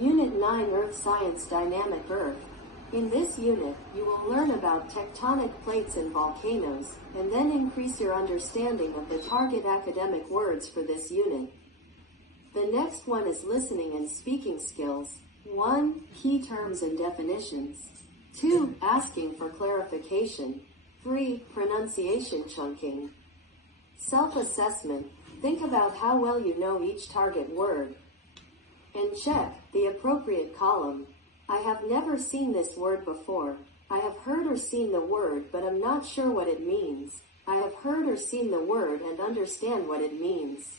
Unit 9 Earth Science Dynamic Earth. In this unit, you will learn about tectonic plates and volcanoes, and then increase your understanding of the target academic words for this unit. The next one is listening and speaking skills. 1. Key terms and definitions. 2. Asking for clarification. 3. Pronunciation chunking. Self-assessment. Think about how well you know each target word. And check the appropriate column. I have never seen this word before. I have heard or seen the word, but I'm not sure what it means. I have heard or seen the word and understand what it means.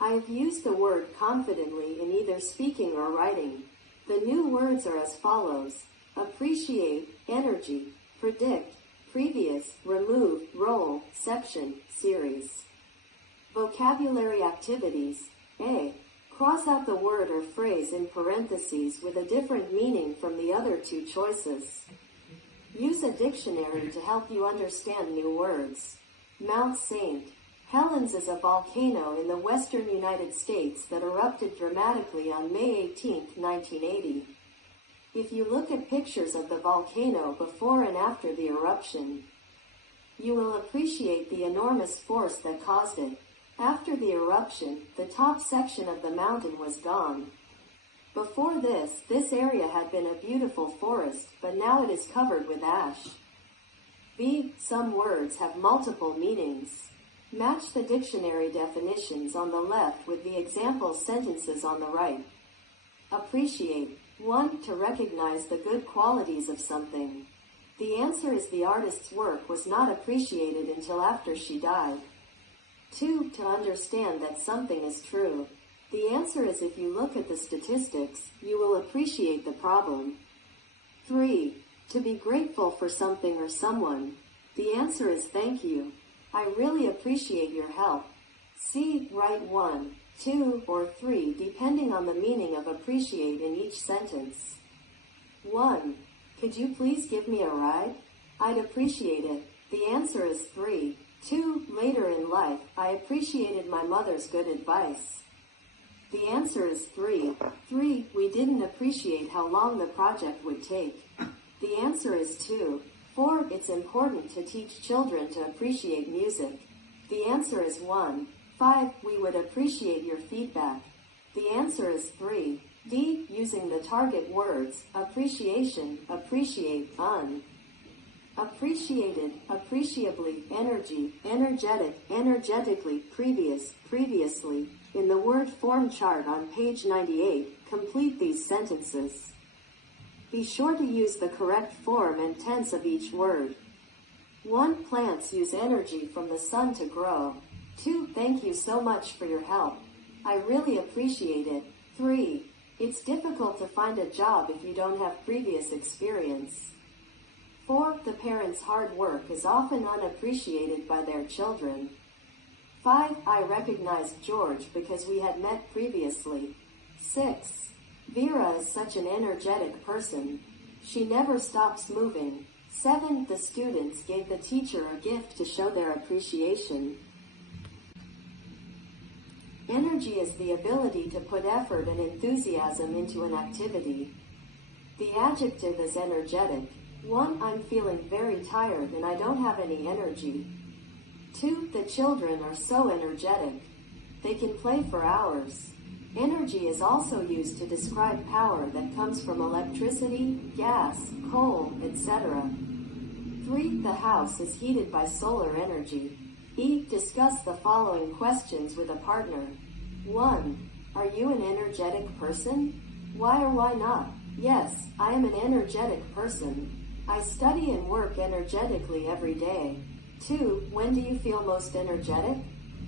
I have used the word confidently in either speaking or writing. The new words are as follows: appreciate, energy, predict, previous, remove, role, section, series. Vocabulary activities. A. Cross out the word or phrase in parentheses with a different meaning from the other two choices. Use a dictionary to help you understand new words. Mount St. Helens is a volcano in the western United States that erupted dramatically on May 18, 1980. If you look at pictures of the volcano before and after the eruption, you will appreciate the enormous force that caused it. After the eruption, the top section of the mountain was gone. Before this area had been a beautiful forest, but now it is covered with ash. B. Some words have multiple meanings. Match the dictionary definitions on the left with the example sentences on the right. Appreciate. 1. To recognize the good qualities of something. The answer is the artist's work was not appreciated until after she died. 2. To understand that something is true. The answer is if you look at the statistics, you will appreciate the problem. 3. To be grateful for something or someone. The answer is thank you. I really appreciate your help. C. Write 1, 2, or 3 depending on the meaning of appreciate in each sentence. 1. Could you please give me a ride? I'd appreciate it. The answer is 3. 2. Later in life, I appreciated my mother's good advice. The answer is 3. 3. We didn't appreciate how long the project would take. The answer is 2. 4. It's important to teach children to appreciate music. The answer is 1. 5. We would appreciate your feedback. The answer is 3. D. Using the target words, appreciation, appreciate, appreciated, appreciably, energy, energetic, energetically, previous, previously. In the word form chart on page 98, complete these sentences. Be sure to use the correct form and tense of each word. 1. Plants use energy from the sun to grow. 2. Thank you so much for your help. I really appreciate it. 3. It's difficult to find a job if you don't have previous experience. 4. The parents' hard work is often unappreciated by their children. 5. I recognized George because we had met previously. 6. Vera is such an energetic person. She never stops moving. 7. The students gave the teacher a gift to show their appreciation. Energy is the ability to put effort and enthusiasm into an activity. The adjective is energetic. 1. I'm feeling very tired and I don't have any energy. 2. The children are so energetic. They can play for hours. Energy is also used to describe power that comes from electricity, gas, coal, etc. 3. The house is heated by solar energy. E. Discuss the following questions with a partner. 1. Are you an energetic person? Why or why not? Yes, I am an energetic person. I study and work energetically every day. 2. When do you feel most energetic?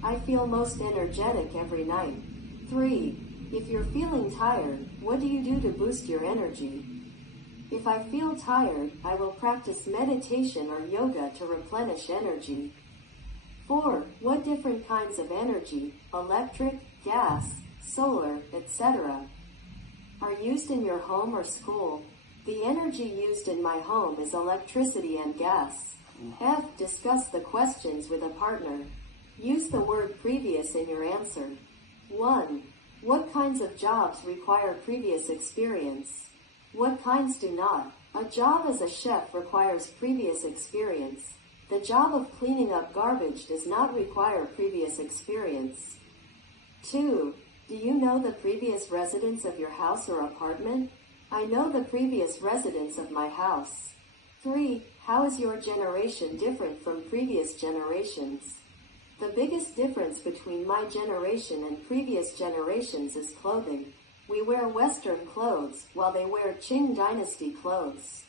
I feel most energetic every night. 3. If you're feeling tired, what do you do to boost your energy? If I feel tired, I will practice meditation or yoga to replenish energy. 4. What different kinds of energy, electric, gas, solar, etc., are used in your home or school? The energy used in my home is electricity and gas. F. Discuss the questions with a partner. Use the word previous in your answer. 1. What kinds of jobs require previous experience? What kinds do not? A job as a chef requires previous experience. The job of cleaning up garbage does not require previous experience. 2. Do you know the previous residents of your house or apartment? I know the previous residents of my house. 3. How is your generation different from previous generations? The biggest difference between my generation and previous generations is clothing. We wear Western clothes, while they wear Qing Dynasty clothes.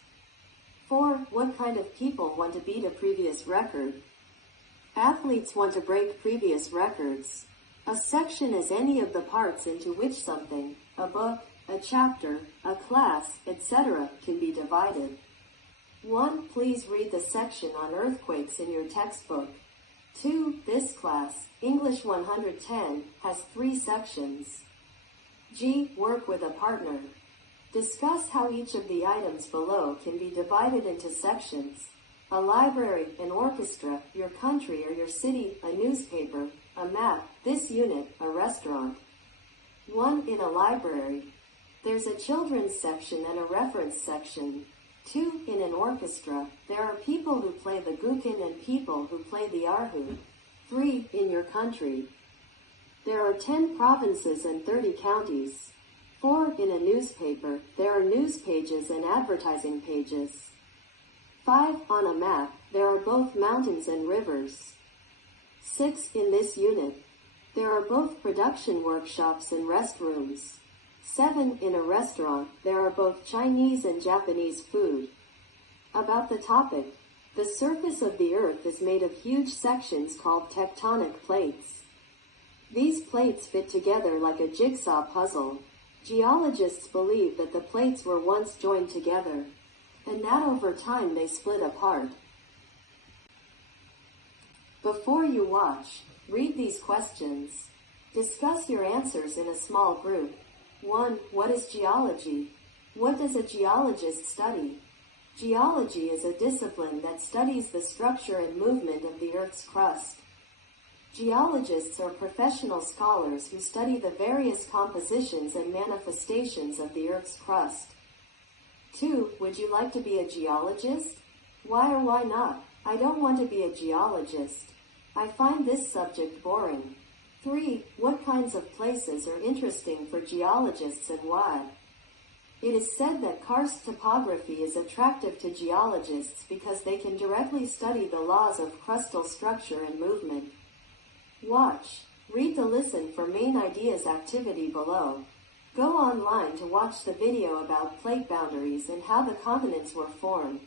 4. What kind of people want to beat a previous record? Athletes want to break previous records. A section is any of the parts into which something, a book, a chapter, a class, etc., can be divided. 1. Please read the section on earthquakes in your textbook. 2. This class, English 110, has 3 sections. G. Work with a partner. Discuss how each of the items below can be divided into sections. A library, an orchestra, your country or your city, a newspaper, a map, this unit, a restaurant. 1. In a library. There's a children's section and a reference section. 2. In an orchestra. There are people who play the guqin and people who play the erhu. 3. In your country. There are 10 provinces and 30 counties. 4. In a newspaper. There are news pages and advertising pages. 5. On a map. There are both mountains and rivers. 6. In this unit. There are both production workshops and restrooms. 7. In a restaurant. There are both Chinese and Japanese food. About the topic. The surface of the Earth is made of huge sections called tectonic plates. These plates fit together like a jigsaw puzzle. Geologists believe that the plates were once joined together, and that over time they split apart. Before you watch, read these questions. Discuss your answers in a small group. 1. What is geology? What does a geologist study? Geology is a discipline that studies the structure and movement of the Earth's crust. Geologists are professional scholars who study the various compositions and manifestations of the Earth's crust. 2. Would you like to be a geologist? Why or why not? I don't want to be a geologist. I find this subject boring. 3. What kinds of places are interesting for geologists and why? It is said that karst topography is attractive to geologists because they can directly study the laws of crustal structure and movement. Watch. Read the Listen for Main Ideas activity below. Go online to watch the video about plate boundaries and how the continents were formed.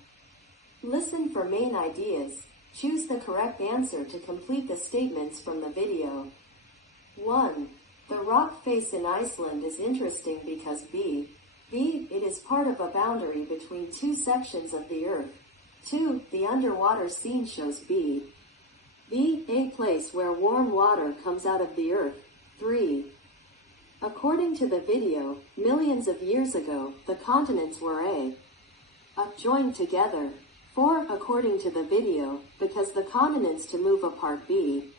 Listen for main ideas. Choose the correct answer to complete the statements from the video. 1. The rock face in Iceland is interesting because B. It is part of a boundary between 2 sections of the Earth. 2. The underwater scene shows B. A place where warm water comes out of the Earth. 3. According to the video, millions of years ago, the continents were joined together. 4. According to the video, because the continents to move apart B.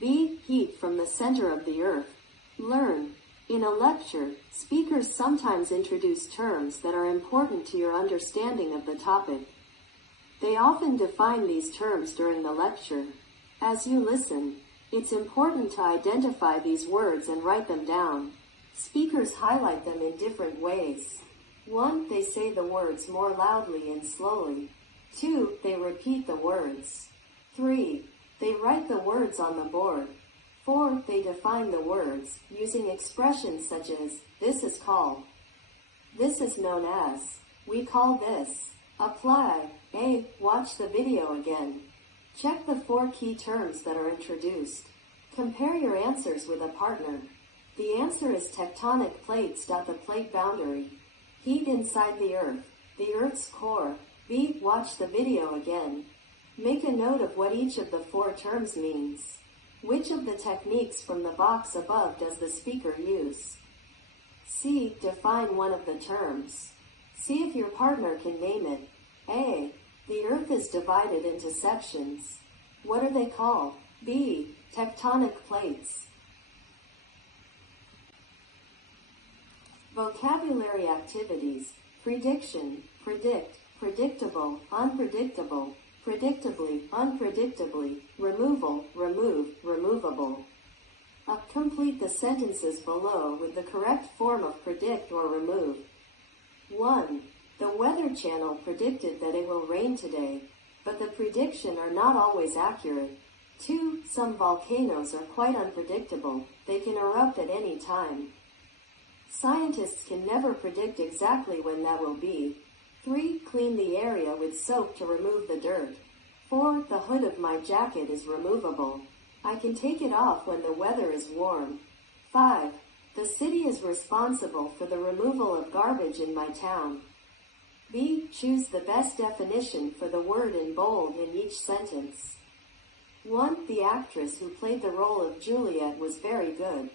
Heat from the center of the Earth. Learn. In a lecture, speakers sometimes introduce terms that are important to your understanding of the topic. They often define these terms during the lecture. As you listen, it's important to identify these words and write them down. Speakers highlight them in different ways. 1. They say the words more loudly and slowly. 2. They repeat the words. 3. They write the words on the board. 4. They define the words, using expressions such as, this is called. This is known as. We call this. Apply. Watch the video again. Check the 4 key terms that are introduced. Compare your answers with a partner. The answer is tectonic plates. The plate boundary. Heat inside the Earth. The Earth's core. B. Watch the video again. Make a note of what each of the 4 terms means. Which of the techniques from the box above does the speaker use? C. Define one of the terms. See if your partner can name it. A. The Earth is divided into sections. What are they called? B. Tectonic plates. Vocabulary activities: prediction, predict, predictable, unpredictable, predictably, unpredictably, removal, remove, removable. Complete the sentences below with the correct form of predict or remove. 1. The Weather Channel predicted that it will rain today, but the prediction are not always accurate. 2. Some volcanoes are quite unpredictable. They can erupt at any time. Scientists can never predict exactly when that will be. 3. Clean the area with soap to remove the dirt. 4. The hood of my jacket is removable. I can take it off when the weather is warm. 5. The city is responsible for the removal of garbage in my town. B. Choose the best definition for the word in bold in each sentence. 1. The actress who played the role of Juliet was very good.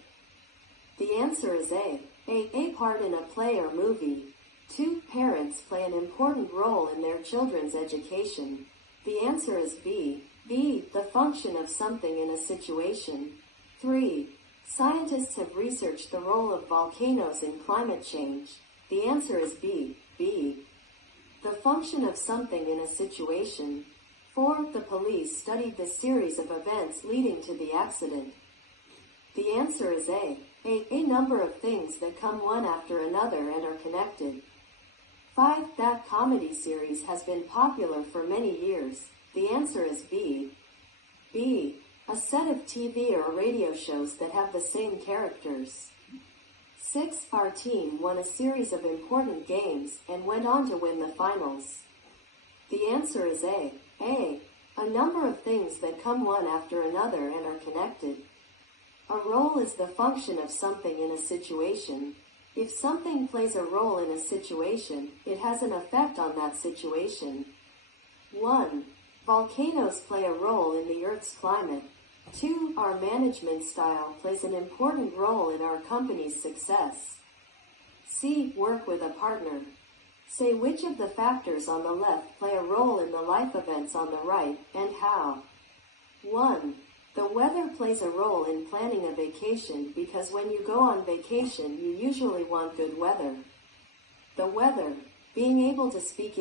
The answer is A. A part in a play or movie. 2. Parents play an important role in their children's education. The answer is B. B. The function of something in a situation. 3. Scientists have researched the role of volcanoes in climate change. The answer is B. B. The function of something in a situation. 4. The police studied the series of events leading to the accident. The answer is A. A number of things that come one after another and are connected. 5. That comedy series has been popular for many years. The answer is B. B. A set of TV or radio shows that have the same characters. 6. Our team won a series of important games and went on to win the finals. The answer is A. A number of things that come one after another and are connected. A role is the function of something in a situation. If something plays a role in a situation, it has an effect on that situation. 1. Volcanoes play a role in the Earth's climate. 2. Our management style plays an important role in our company's success. C. Work with a partner. Say which of the factors on the left play a role in the life events on the right, and how. 1. The weather plays a role in planning a vacation because when you go on vacation you usually want good weather. The weather, being able to speak